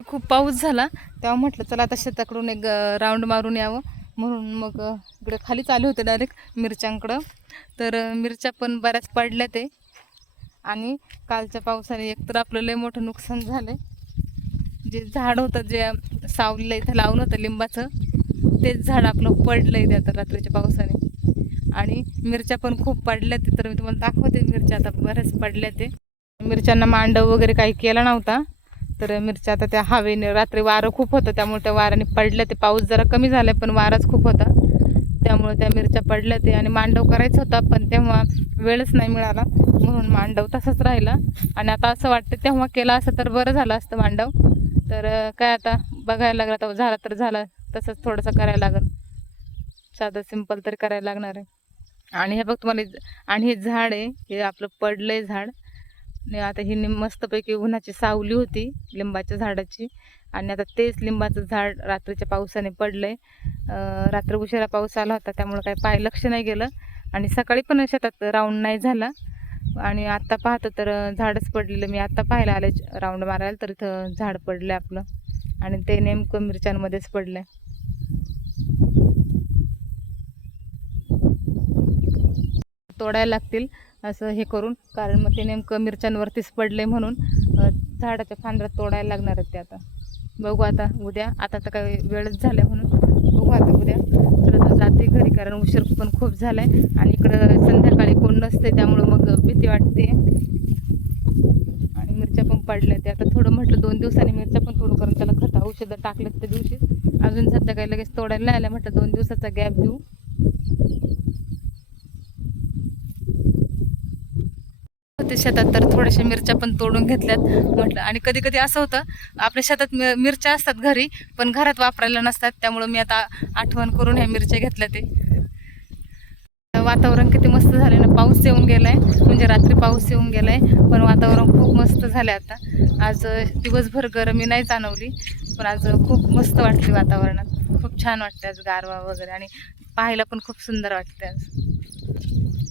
खूप पाऊस झाला तेव्हा म्हटलं चला आता शेताकडून एक राऊंड मारून यावं, म्हणून मग इकडे खालीच आले होते डायरेक्ट मिरच्यांकडं. तर मिरच्या पण बऱ्याच पडल्या ते, आणि कालच्या पावसाने एकतर आपलं लय मोठं नुकसान झालं. जे झाड होतं जे सावलीला इथं लावून होतं लिंबाचं, तेच झाड आपलं पडलं आहे आता रात्रीच्या पावसाने. आणि मिरच्या पण खूप पडल्या ते, तर मी तुम्हाला दाखवते. मिरच्या आता बऱ्याच पडल्या ते. मिरच्यांना मांडव वगैरे काही केला नव्हता, तर मिरच्या आता त्या हवेने, रात्री वारं खूप होतं त्यामुळे त्या वाऱ्याने पडल्या ते. पाऊस जरा कमी झाला पण वाराच खूप होता त्यामुळे त्या मिरच्या पडल्या ते. आणि मांडव करायचा होता पण तेव्हा वेळच नाही मिळाला, म्हणून मांडव तसाच राहिला. आणि आता असं वाटतं तेव्हा केला असं तर बरं झालं असतं मांडव. तर काय आता बघायला लागला, तर झाला तर झाला, तसंच थोडंसं करायला लागेल, साधं सिंपल तरी करायला लागणार आहे. आणि हे बघ तुम्हाला, आणि हे झाड आहे, हे आपलं पडलंय झाड. आणि आता ही मस्तपैकी उन्हाची सावली होती लिंबाच्या झाडाची, आणि आता तेच लिंबाचं झाड रात्रीच्या पावसाने पडलंय. रात्र उशिरा पाऊस आला होता त्यामुळे काही लक्ष नाही गेलं, आणि सकाळी पण शेतात राऊंड नाही झाला. आणि आत्ता पाहतं तर झाडच पडलेलं. मी आत्ता पाहायला आले राऊंड मारायला, तर इथं झाड पडलं आपलं, आणि ते नेमकं मिरच्यांमध्येच पडलंय. तोडायला लागतील असं हे करून, कारण मग ते नेमकं मिरच्यांवरतीच पडले, म्हणून झाडाच्या फांद्या तोडायला लागणार आहेत ते. आता बघू, आता उद्या, आता तर काही वेळच झाला म्हणून बघू आता उद्या. तर आता जाते घरी, कारण उशीर पण खूप झालाय, आणि इकडं संध्याकाळी कोण नसते त्यामुळं मग भीती वाटते. आणि मिरच्या पण पडल्या ते. आता थोडं म्हटलं 2 दिवसांनी मिरच्या पण तोडू, करून त्याला खत औषधं टाकलं त्या दिवशी. अजून सध्या काही लगेच तोडायला नाही आल्या, म्हटलं 2 दिवसाचा गॅप देऊ. होते शेतात तर थोड्याशा मिरच्या पण तोडून घेतल्यात म्हटलं. आणि कधी कधी असं होतं, आपल्या शेतात मिरच्या असतात घरी पण घरात वापरायला नसतात, त्यामुळं मी आता आठवण करून ह्या मिरच्या घेतल्या ते. वातावरण किती मस्त झाले ना, पाऊस येऊन गेलाय, म्हणजे रात्री पाऊस येऊन गेलाय, पण वातावरण खूप मस्त झालंय आता. आज दिवसभर गरमी नाही जाणवली, पण आज खूप मस्त वाटते वातावरणात. खूप छान वाटते आज, गारवा वगैरे, आणि पाहायला पण खूप सुंदर वाटते आज.